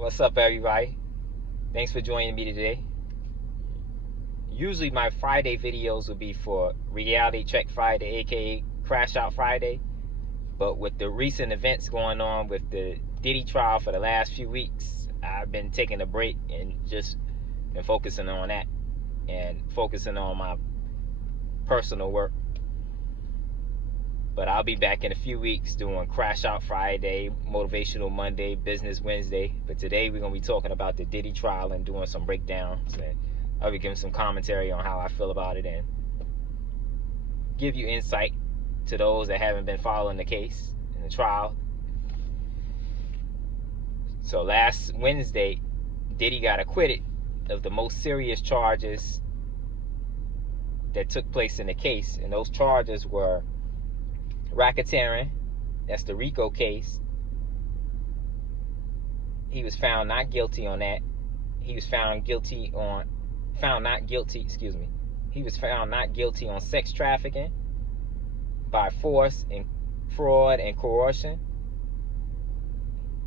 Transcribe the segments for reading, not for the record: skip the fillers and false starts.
What's up, everybody? Thanks for joining me today. Usually my Friday videos will be for Reality Check Friday, aka Crash Out Friday. But with the recent events going on with the Diddy trial for the last few weeks, I've been taking a break and just been focusing on that and focusing on my personal work. But I'll be back in a few weeks doing Crash Out Friday, Motivational Monday, Business Wednesday. But today we're going to be talking about the Diddy trial and doing some breakdowns. And I'll be giving some commentary on how I feel about it and give you insight to those that haven't been following the case and the trial. So last Wednesday, Diddy got acquitted of the most serious charges that took place in the case. And those charges were racketeering, that's the RICO case. He was found not guilty on that. He was found not guilty on sex trafficking by force and fraud and coercion.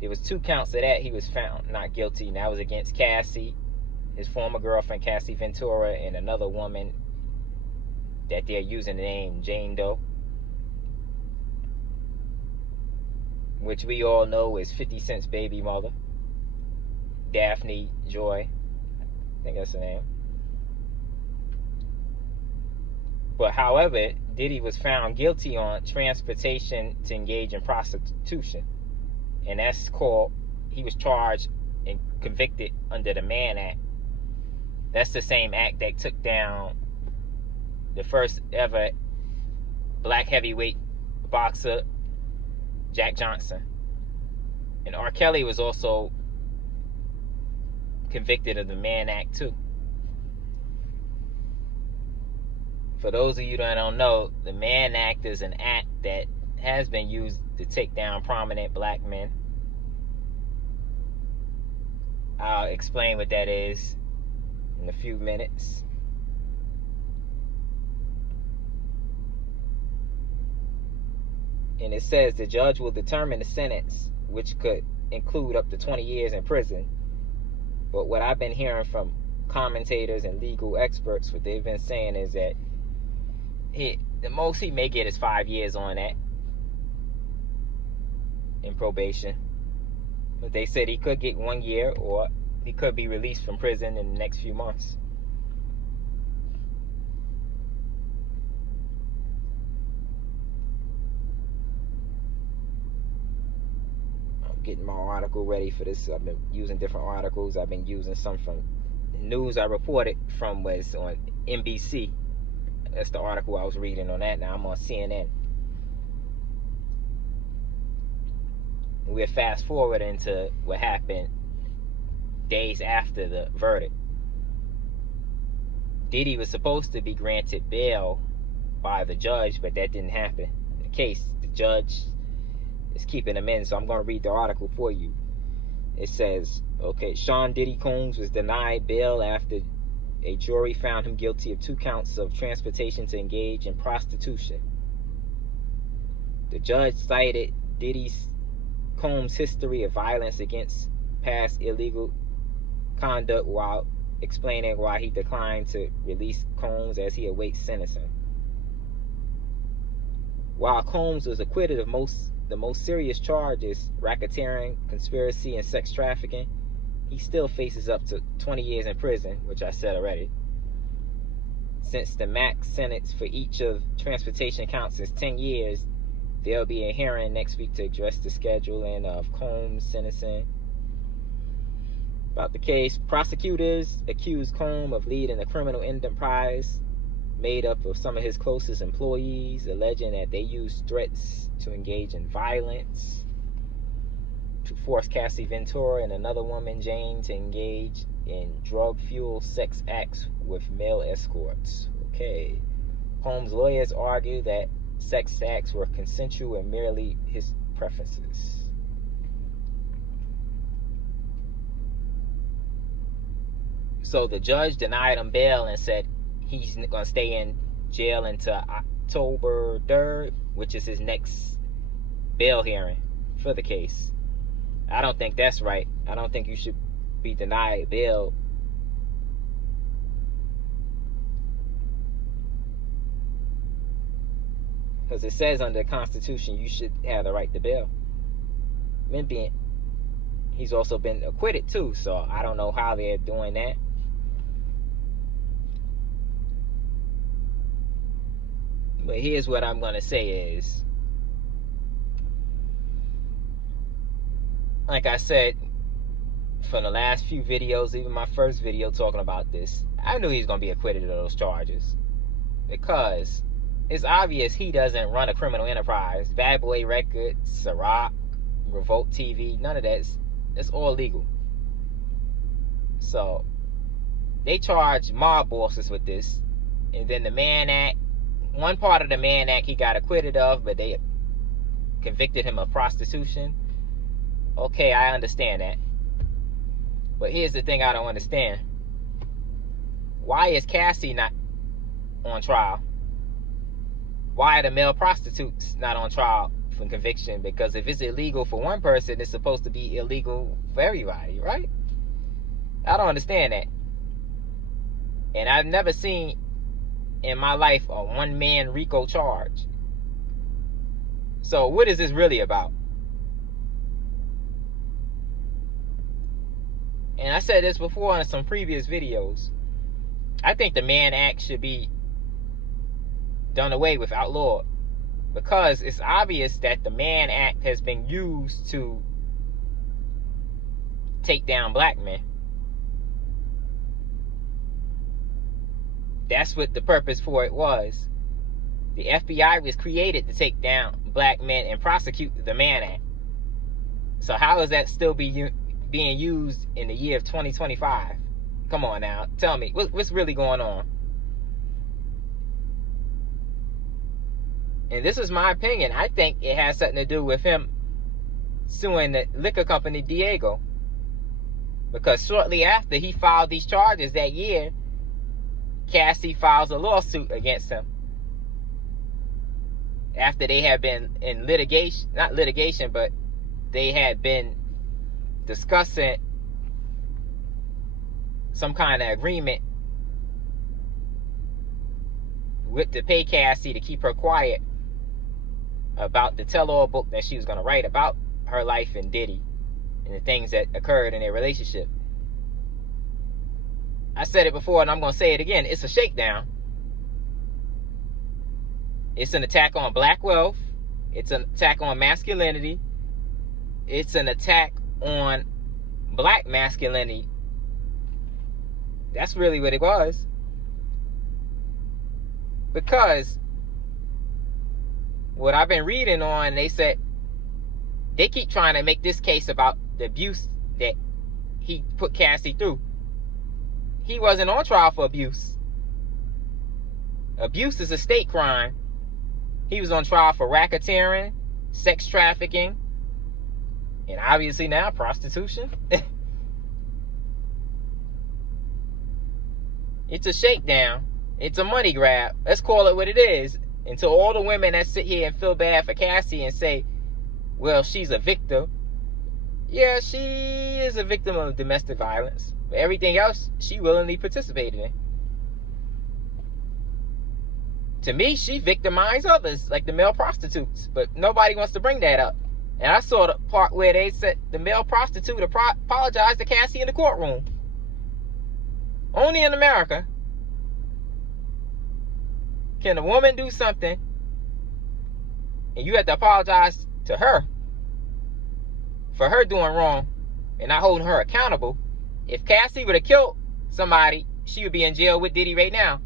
There was 2 counts of that. He was found not guilty, and that was against Cassie, his former girlfriend Cassie Ventura, and another woman that they're using the name Jane Doe, which we all know is 50 Cent's baby mother, Daphne Joy. I think that's the name. But however, Diddy was found guilty on transportation to engage in prostitution. And that's called, he was charged and convicted under the Mann Act. That's the same act that took down the first ever black heavyweight boxer, Jack Johnson. And R. Kelly was also convicted of the Mann Act too. For those of you that don't know, the Mann Act is an act that has been used to take down prominent black men. I'll explain what that is in a few minutes. And it says the judge will determine the sentence, which could include up to 20 years in prison. But what I've been hearing from commentators and legal experts, what they've been saying is that the most he may get is 5 years on that in probation. But they said he could get 1 year, or he could be released from prison in the next few months. Getting my article ready for this. I've been using different articles. I've been using some from news I reported from was on NBC. That's the article I was reading on that. Now I'm on CNN. We're fast forward into what happened days after the verdict. Diddy was supposed to be granted bail by the judge, but that didn't happen. In the case, the judge is keeping him in, so I'm going to read the article for you. It says, okay, Sean Diddy Combs was denied bail after a jury found him guilty of 2 counts of transportation to engage in prostitution. The judge cited Diddy's Combs' history of violence against past illegal conduct while explaining why he declined to release Combs as he awaits sentencing. While Combs was acquitted of the most serious charges, racketeering, conspiracy, and sex trafficking, he still faces up to 20 years in prison, which I said already. Since the max sentence for each of transportation counts is 10 years, there'll be a hearing next week to address the scheduling of Combs' sentencing. About the case, prosecutors accused Combs of leading a criminal enterprise made up of some of his closest employees, alleging that they used threats to engage in violence, to force Cassie Ventura and another woman, Jane, to engage in drug-fueled sex acts with male escorts. Okay. Combs' lawyers argue that sex acts were consensual and merely his preferences. So the judge denied him bail and said he's going to stay in jail until October 3rd, which is his next bail hearing for the case. I don't think that's right. I don't think you should be denied bail because it says under the Constitution you should have the right to bail. He's also been acquitted too, so I don't know how they're doing that. But here's what I'm going to say is, like I said, from the last few videos, even my first video talking about this, I knew he was going to be acquitted of those charges. Because it's obvious he doesn't run a criminal enterprise. Bad Boy Records, Ciroc, Revolt TV, none of that. It's all legal. So, they charge mob bosses with this. And then the Mann Act, one part of the Mann Act he got acquitted of, but they convicted him of prostitution. Okay, I understand that. But here's the thing I don't understand. Why is Cassie not on trial? Why are the male prostitutes not on trial for conviction? Because if it's illegal for one person, it's supposed to be illegal for everybody, right? I don't understand that. And I've never seen in my life a one-man RICO charge. So what is this really about? And I said this before in some previous videos. I think the Mann Act should be done away with, outlawed. Because it's obvious that the Mann Act has been used to take down black men. That's what the purpose for it was. The FBI was created to take down black men and prosecute the Mann Act. So how is that still being used in the year of 2025? Come on now, tell me, what's really going on? And this is my opinion. I think it has something to do with him suing the liquor company Diego. Because shortly after he filed these charges that year, Cassie files a lawsuit against him. After they had been in litigation, not litigation, but they had been discussing some kind of agreement to pay Cassie to keep her quiet about the tell-all book that she was going to write about her life and Diddy and the things that occurred in their relationship. I said it before and I'm going to say it again. It's a shakedown. It's an attack on black wealth. It's an attack on masculinity. It's an attack on black masculinity. That's really what it was. Because what I've been reading on, they said they keep trying to make this case about the abuse that he put Cassie through. He wasn't on trial for abuse. Abuse is a state crime. He was on trial for racketeering, sex trafficking, and obviously now prostitution. It's a shakedown. It's a money grab. Let's call it what it is. And to all the women that sit here and feel bad for Cassie and say, well, she's a victim. Yeah, she is a victim of domestic violence. But everything else, she willingly participated in. To me, she victimized others, like the male prostitutes. But nobody wants to bring that up. And I saw the part where they said the male prostitute apologized to Cassie in the courtroom. Only in America can a woman do something and you have to apologize to her for her doing wrong and not holding her accountable. If Cassie would have killed somebody, she would be in jail with Diddy right now.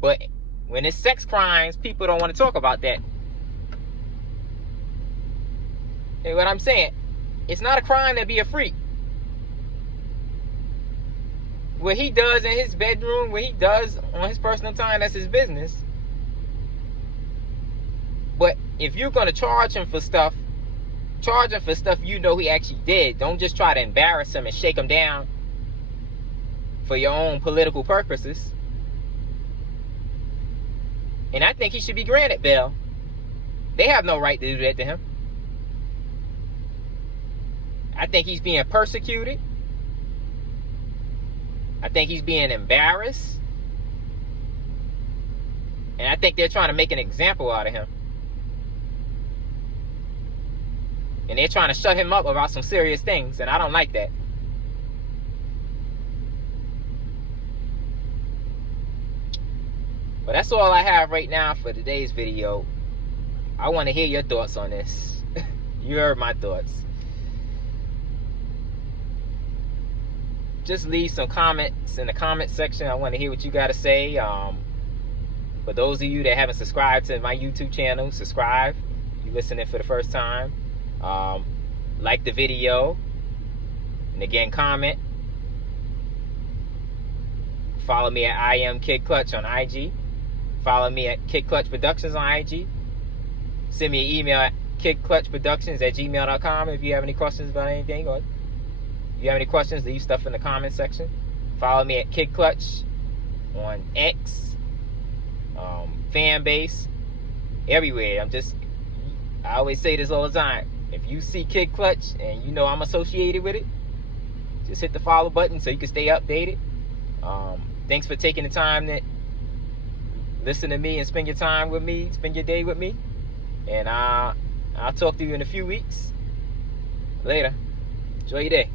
But when it's sex crimes, people don't want to talk about that. And what I'm saying, it's not a crime to be a freak. What he does in his bedroom, what he does on his personal time, that's his business. But if you're going to charge him for stuff, charge him for stuff you know he actually did. Don't just try to embarrass him and shake him down for your own political purposes. And I think he should be granted bail. They have no right to do that to him. I think he's being persecuted. I think he's being embarrassed. And I think they're trying to make an example out of him. And they're trying to shut him up about some serious things, and I don't like that. But that's all I have right now for today's video. I want to hear your thoughts on this. You heard my thoughts. Just leave some comments in the comment section. I want to hear what you got to say. For those of you that haven't subscribed to my YouTube channel, subscribe. If you're listening for the first time. Like the video. And again, comment. Follow me at I am Kid Klutch on IG. Follow me at Kid Klutch Productions on IG. Send me an email at kidklutchproductions@gmail.com if you have any questions about anything, or if you have any questions, leave stuff in the comment section. Follow me at Kid Klutch on X, Fanbase, everywhere. I always say this all the time. If you see Kid Klutch and you know I'm associated with it, just hit the follow button so you can stay updated. Thanks for taking the time to listen to me and spend your time with me, spend your day with me. And I'll talk to you in a few weeks. Later. Enjoy your day.